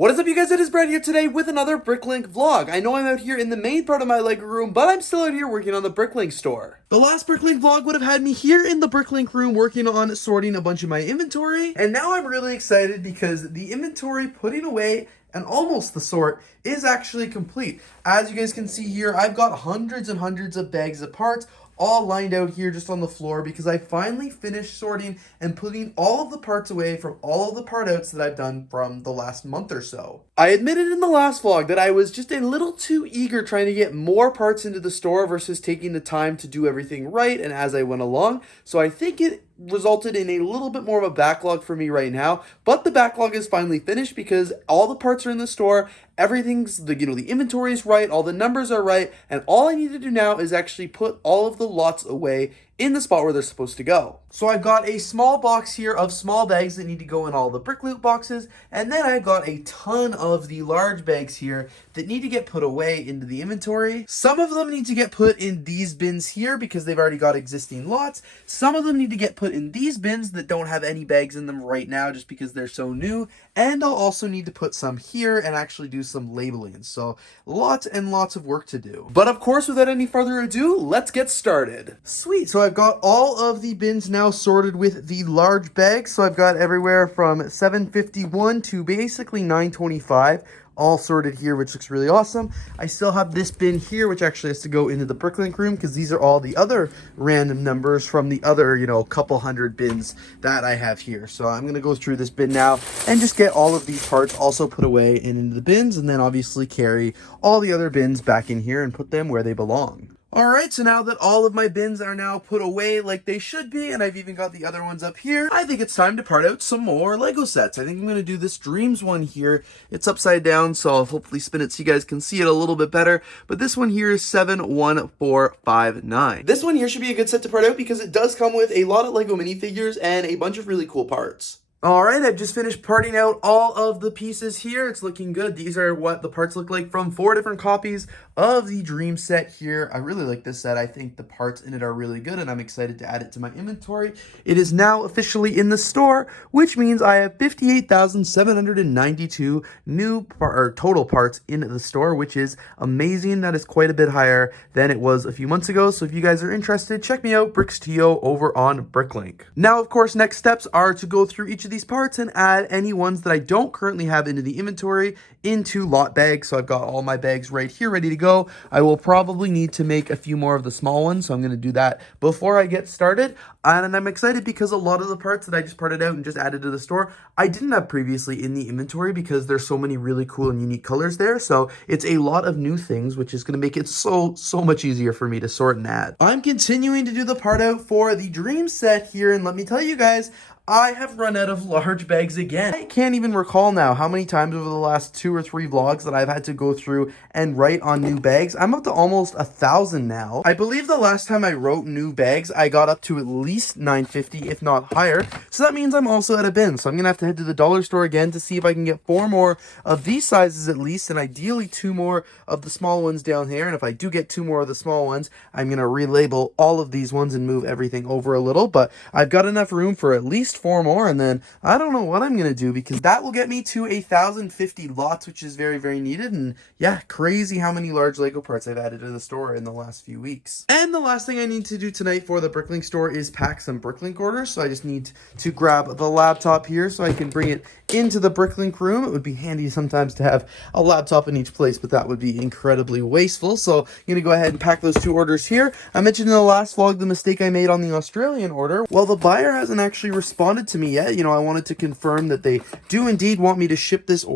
What is up, you guys? It is Brad here today with another BrickLink vlog. I know I'm out here in the main part of my Lego room, but I'm still out here working on the BrickLink store. The last BrickLink vlog would have had me here in the BrickLink room working on sorting a bunch of my inventory. And now I'm really excited because the inventory putting away and almost the sort is actually complete. As you guys can see here, I've got hundreds and hundreds of bags of parts all lined out here just on the floor because I finally finished sorting and putting all of the parts away from all of the part outs that I've done from the last month or so. I admitted in the last vlog that I was just a little too eager trying to get more parts into the store versus taking the time to do everything right and as I went along. So I think it resulted in a little bit more of a backlog for me right now, but the backlog is finally finished because all the parts are in the store, everything's, the inventory is right, all the numbers are right, and all I need to do now is actually put all of the lots away in the spot where they're supposed to go. So I've got a small box here of small bags that need to go in all the brick loot boxes, and then I've got a ton of the large bags here that need to get put away into the inventory. Some of them need to get put in these bins here because they've already got existing lots. Some of them need to get put in these bins that don't have any bags in them right now just because they're so new, and I'll also need to put some here and actually do some labeling. So lots and lots of work to do. But of course, without any further ado, let's get started. Sweet, so I've got all of the bins now sorted with the large bags. So I've got everywhere from 751 to basically 925 all sorted here, which looks really awesome. I still have this bin here, which actually has to go into the BrickLink room because these are all the other random numbers from the other, couple hundred bins that I have here. So I'm going to go through this bin now and just get all of these parts also put away and into the bins, and then obviously carry all the other bins back in here and put them where they belong. Alright, so now that all of my bins are now put away like they should be, and I've even got the other ones up here, I think it's time to part out some more Lego sets. I think I'm going to do this Dreams one here. It's upside down, so I'll hopefully spin it so you guys can see it a little bit better. But this one here is 71459. This one here should be a good set to part out because it does come with a lot of Lego minifigures and a bunch of really cool parts. Alright, I've just finished parting out all of the pieces here. It's looking good. These are what the parts look like from 4 different copies of the Dream set here. I really like this set. I think the parts in it are really good, and I'm excited to add it to my inventory. It is now officially in the store, which means I have 58,792 new total parts in the store, which is amazing. That is quite a bit higher than it was a few months ago. So if you guys are interested, check me out, BricksTO, over on BrickLink. Now, of course, next steps are to go through each of these parts and add any ones that I don't currently have into the inventory into lot bags. So I've got all my bags right here ready to go. I will probably need to make a few more of the small ones, so I'm going to do that before I get started. And I'm excited because a lot of the parts that I just parted out and just added to the store, I didn't have previously in the inventory because there's so many really cool and unique colors there. So it's a lot of new things, which is going to make it so much easier for me to sort and add. I'm continuing to do the part out for the Dream set here, and let me tell you guys, I have run out of large bags again. I can't even recall now how many times over the last 2 or 3 vlogs that I've had to go through and write on new bags. I'm up to almost 1,000 now. I believe the last time I wrote new bags, I got up to at least 950, if not higher. So that means I'm also at a bin. So I'm going to have to head to the dollar store again to see if I can get 4 more of these sizes at least, and ideally 2 more of the small ones down here. And if I do get 2 more of the small ones, I'm going to relabel all of these ones and move everything over a little. But I've got enough room for at least 4 more, and then I don't know what I'm gonna do because that will get me to 1,050 lots, which is very needed. And yeah, crazy how many large Lego parts I've added to the store in the last few weeks. And the last thing I need to do tonight for the BrickLink store is pack some BrickLink orders. So I just need to grab the laptop here so I can bring it into the BrickLink room. It would be handy sometimes to have a laptop in each place, but that would be incredibly wasteful. So I'm gonna go ahead and pack those 2 orders here. I mentioned in the last vlog the mistake I made on the Australian order. Well, the buyer hasn't actually responded to me yet. I wanted to confirm that they do indeed want me to ship this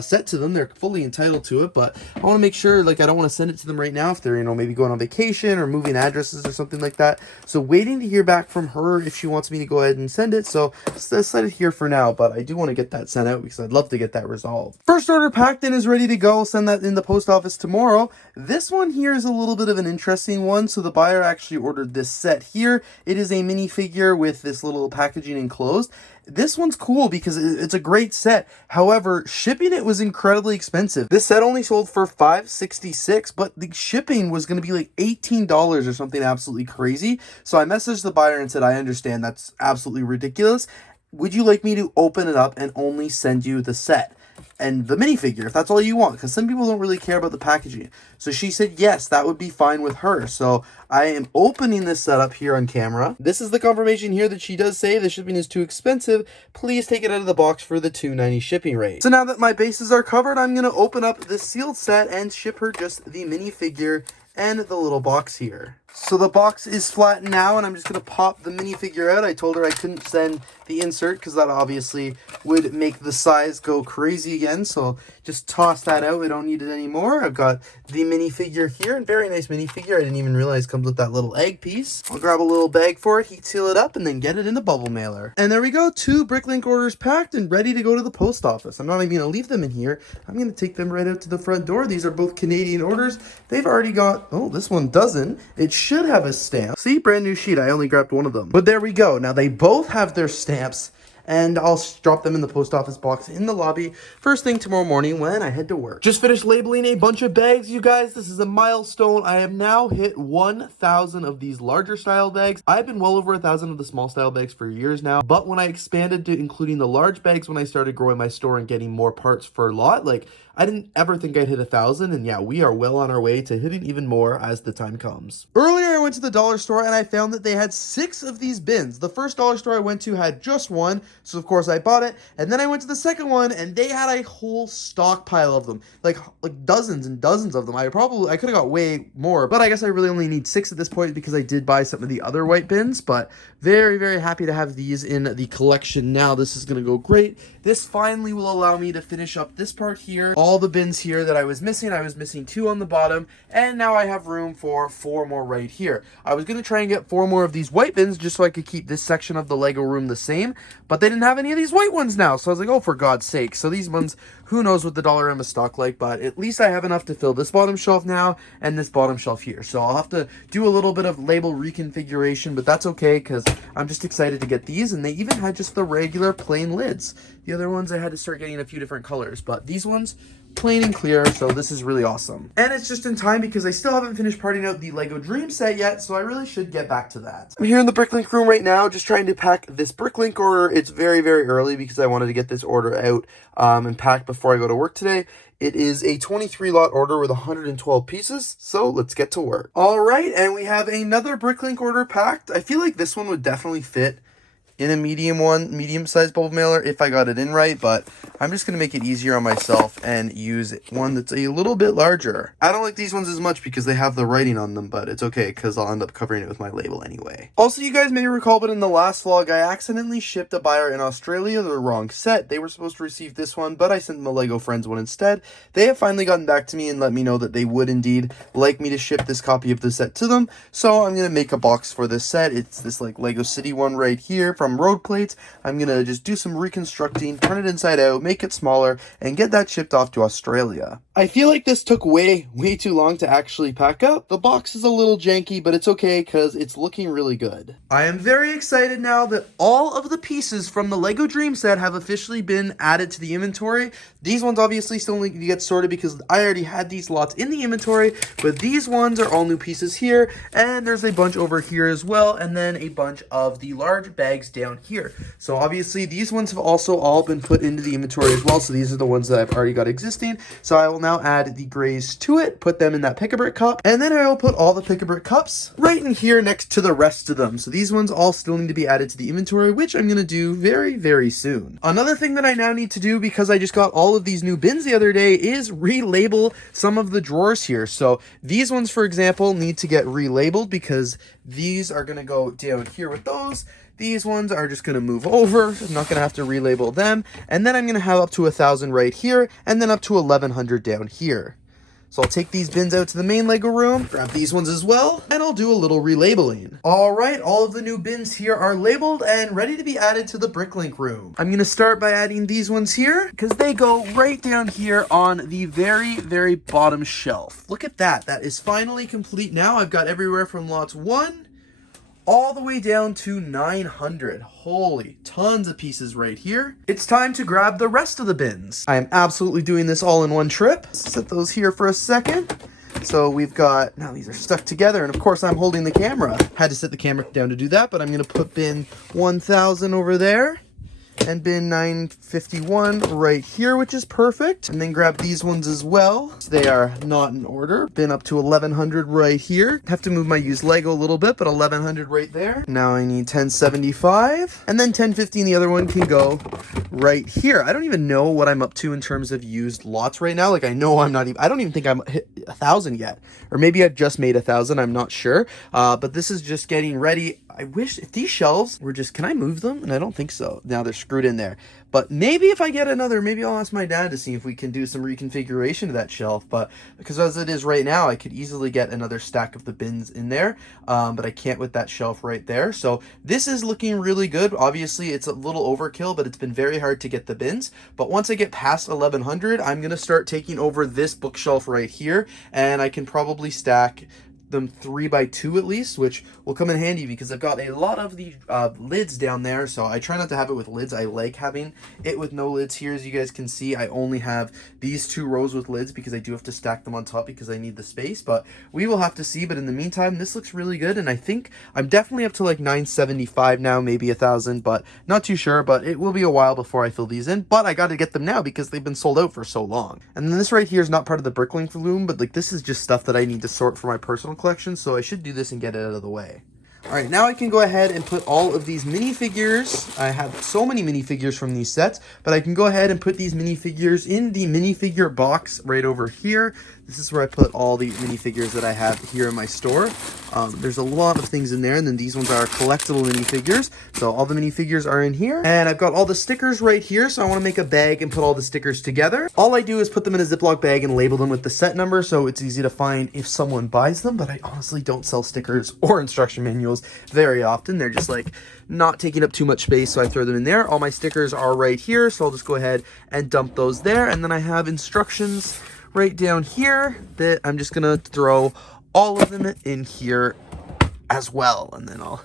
set to them. They're fully entitled to it, but I want to make sure, I don't want to send it to them right now if they're, maybe going on vacation or moving addresses or something like that. So waiting to hear back from her if she wants me to go ahead and send it. So set it here for now, but I do want to get that sent out because I'd love to get that resolved. First order packed and is ready to go. I'll send that in the post office tomorrow. This one here is a little bit of an interesting one. So the buyer actually ordered this set here. It is a minifigure with this little packaging enclosed. This one's cool because it's a great set. However, shipping it was incredibly expensive. This set only sold for $5.66, but the shipping was going to be like $18 or something absolutely crazy. So I messaged the buyer and said, I understand, that's absolutely ridiculous. Would you like me to open it up and only send you the set? and the minifigure, if that's all you want, because some people don't really care about the packaging. So she said yes, that would be fine with her. So I am opening this setup here on camera. This is the confirmation here that she does say the shipping is too expensive. Please take it out of the box for the $2.90 shipping rate. So now that my bases are covered, I'm going to open up this sealed set and ship her just the minifigure and the little box here. So the box is flat now, and I'm just going to pop the minifigure out. I told her I couldn't send the insert because that obviously would make the size go crazy again. So just toss that out. We don't need it anymore. I've got the minifigure here, and very nice minifigure. I didn't even realize it comes with that little egg piece. I'll grab a little bag for it, heat seal it up, and then get it in the bubble mailer. And there we go. 2 BrickLink orders packed and ready to go to the post office. I'm not even going to leave them in here. I'm going to take them right out to the front door. These are both Canadian orders. They've already got, oh, this one doesn't. It should have a stamp. See, brand new sheet. I only grabbed one of them. But there we go. Now they both have their stamps, and I'll drop them in the post office box in the lobby first thing tomorrow morning when I head to work. Just finished labeling a bunch of bags, you guys. This is a milestone. I have now hit 1,000 of these larger style bags. I've been well over 1,000 of the small style bags for years now, but when I expanded to including the large bags, when I started growing my store and getting more parts per lot, like, I didn't ever think I'd hit 1,000, and yeah, we are well on our way to hitting even more as the time comes. Earlier, I went to the dollar store and I found that they had 6 of these bins. The first dollar store I went to had just one, so of course I bought it. And then I went to the second one and they had a whole stockpile of them, like dozens and dozens of them. I could have got way more, but I guess I really only need 6 at this point because I did buy some of the other white bins. But very, very happy to have these in the collection now. This is going to go great. This finally will allow me to finish up this part here. All the bins here that I was missing 2 on the bottom, and now I have room for 4 more right here. I was going to try and get 4 more of these white bins just so I could keep this section of the Lego room the same, but they didn't have any of these white ones now, so I was like, oh, for God's sake. So these ones, who knows what the Dollarama stock like, but at least I have enough to fill this bottom shelf now and this bottom shelf here. So I'll have to do a little bit of label reconfiguration, but that's okay because I'm just excited to get these, and they even had just the regular plain lids. The other ones I had to start getting a few different colors, but these ones, plain and clear, so this is really awesome. And it's just in time because I still haven't finished parting out the Lego Dream set yet, so I really should get back to that. I'm here in the BrickLink room right now, just trying to pack this BrickLink order. It's very, very early because I wanted to get this order out and packed before I go to work today. It is a 23 lot order with 112 pieces, so let's get to work. All right, and we have another BrickLink order packed. I feel like this one would definitely fit in a medium-sized bubble mailer if I got it in right, but I'm just going to make it easier on myself and use one that's a little bit larger. I don't like these ones as much because they have the writing on them, but it's okay because I'll end up covering it with my label anyway. Also, you guys may recall, but in the last vlog, I accidentally shipped a buyer in Australia the wrong set. They were supposed to receive this one, but I sent them a Lego Friends one instead. They have finally gotten back to me and let me know that they would indeed like me to ship this copy of the set to them, so I'm going to make a box for this set. It's this like Lego City one right here from Road Plates. I'm gonna just do some reconstructing, turn it inside out, make it smaller, and get that shipped off to Australia. I feel like this took way too long to actually pack up. The box is a little janky, but it's okay because it's looking really good. I am very excited now that all of the pieces from the Lego Dream set have officially been added to the inventory. These ones obviously still need to get sorted because I already had these lots in the inventory, but these ones are all new pieces here, and there's a bunch over here as well, and then a bunch of the large bags down here. So obviously these ones have also all been put into the inventory as well, so these are the ones that I've already got existing. So I will now add the grays to it, put them in that pick-a-brick cup, and then I will put all the pick-a-brick cups right in here next to the rest of them. So these ones all still need to be added to the inventory, which I'm going to do very soon. Another thing that I now need to do, because I just got all of these new bins the other day, is relabel some of the drawers here. So these ones, for example, need to get relabeled because these are going to go down here with those. These ones are just going to move over. I'm not going to have to relabel them. And then I'm going to have up to 1,000 right here, and then up to 1,100 down here. So I'll take these bins out to the main Lego room, grab these ones as well, and I'll do a little relabeling. All right, all of the new bins here are labeled and ready to be added to the BrickLink room. I'm going to start by adding these ones here because they go right down here on the very bottom shelf. Look at that. That is finally complete now. I've got everywhere from lots 1 all the way down to 900. Holy, tons of pieces right here. It's time to grab the rest of the bins. I am absolutely doing this all in one trip. Set those here for a second. So we've got, now these are stuck together, and of course I'm holding the camera. Had to set the camera down to do that, but I'm gonna put bin 1,000 over there. and bin 951 right here, which is perfect. And then grab these ones as well. They are not in order. Bin up to 1100 right here. Have to move my used Lego a little bit, but 1100 right there. Now I need 1075, and then 1015, the other one can go right here. I don't even know what I'm up to in terms of used lots right now. Like, I know I'm not even, I don't even think I'm hit 1,000 yet, or maybe I've just made 1,000. I'm not sure. But this is just getting ready. I wish if these shelves were just, can I move them? And I don't think so. Now they're screwed in there. But maybe if I get another, maybe I'll ask my dad to see if we can do some reconfiguration to that shelf. But because as it is right now, I could easily get another stack of the bins in there. But I can't with that shelf right there. So this is looking really good. Obviously, it's a little overkill, but it's been very hard to get the bins. But once I get past 1100, I'm going to start taking over this bookshelf right here. And I can probably stack them 3 by 2 at least, which will come in handy because I've got a lot of the lids down there. So I try not to have it with lids. I like having it with no lids here. As you guys can see, I only have these 2 rows with lids because I do have to stack them on top because I need the space, but we will have to see. But in the meantime, this looks really good, and I think I'm definitely up to like 975 now, maybe 1,000, but not too sure. But it will be a while before I fill these in, but I got to get them now because they've been sold out for so long. And then this right here is not part of the BrickLink loom, but like this is just stuff that I need to sort for my personal collection, so I should do this and get it out of the way. All right, now I can go ahead and put all of these minifigures. I have so many minifigures from these sets, but I can go ahead and put these minifigures in the minifigure box right over here. This is where I put all the minifigures that I have here in my store. There's a lot of things in there, and then these ones are collectible minifigures. So all the minifigures are in here, and I've got all the stickers right here. So I want to make a bag and put all the stickers together. All I do is put them in a Ziploc bag and label them with the set number, so it's easy to find if someone buys them. But I honestly don't sell stickers or instruction manuals very often. They're just like not taking up too much space, so I throw them in there. All my stickers are right here, so I'll just go ahead and dump those there. And then I have instructions right down here that I'm just gonna throw all of them in here as well, and then I'll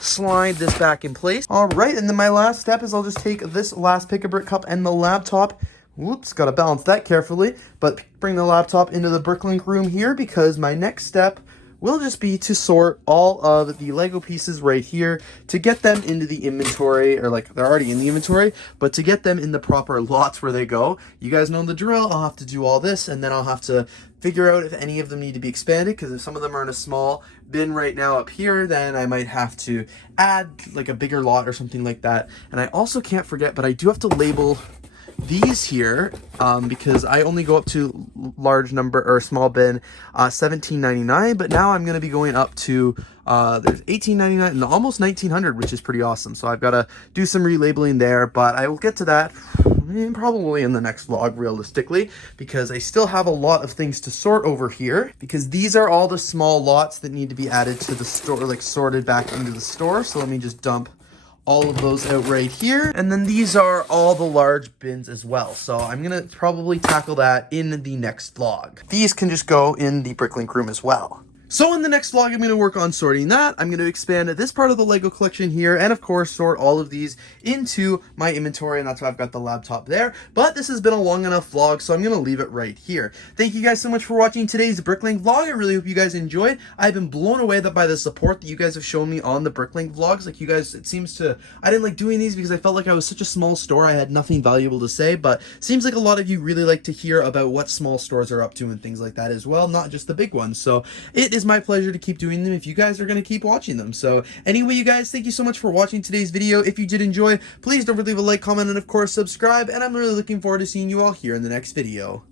slide this back in place. All right, and then my last step is I'll just take this last pick-a-brick cup and the laptop. Whoops, gotta balance that carefully, but bring the laptop into the BrickLink room here because my next step will just be to sort all of the Lego pieces right here to get them into the inventory, or like they're already in the inventory, but to get them in the proper lots where they go. You guys know the drill. I'll have to do all this, and then I'll have to figure out if any of them need to be expanded, because if some of them are in a small bin right now up here, then I might have to add like a bigger lot or something like that. And I also can't forget, but I do have to label these here because I only go up to large number or small bin $17.99, but now I'm going to be going up to there's $18.99 and almost $19.00, which is pretty awesome. So I've got to do some relabeling there, but I will get to that probably in the next vlog realistically, because I still have a lot of things to sort over here, because these are all the small lots that need to be added to the store, like sorted back into the store. So let me just dump all of those out right here. And then these are all the large bins as well. So I'm gonna probably tackle that in the next vlog. These can just go in the BrickLink room as well. So in the next vlog, I'm going to work on sorting that. I'm going to expand this part of the Lego collection here, and of course sort all of these into my inventory, and that's why I've got the laptop there. But this has been a long enough vlog, so I'm going to leave it right here. Thank you guys so much for watching today's BrickLink vlog. I really hope you guys enjoyed. I've been blown away by the support that you guys have shown me on the BrickLink vlogs. Like, you guys, it seems to, I didn't like doing these because I felt like I was such a small store. I had nothing valuable to say, but seems like a lot of you really like to hear about what small stores are up to and things like that as well, not just the big ones. So it is my pleasure to keep doing them if you guys are going to keep watching them. So anyway, you guys, thank you so much for watching today's video. If you did enjoy, please don't forget to leave a like, comment, and of course subscribe, and I'm really looking forward to seeing you all here in the next video.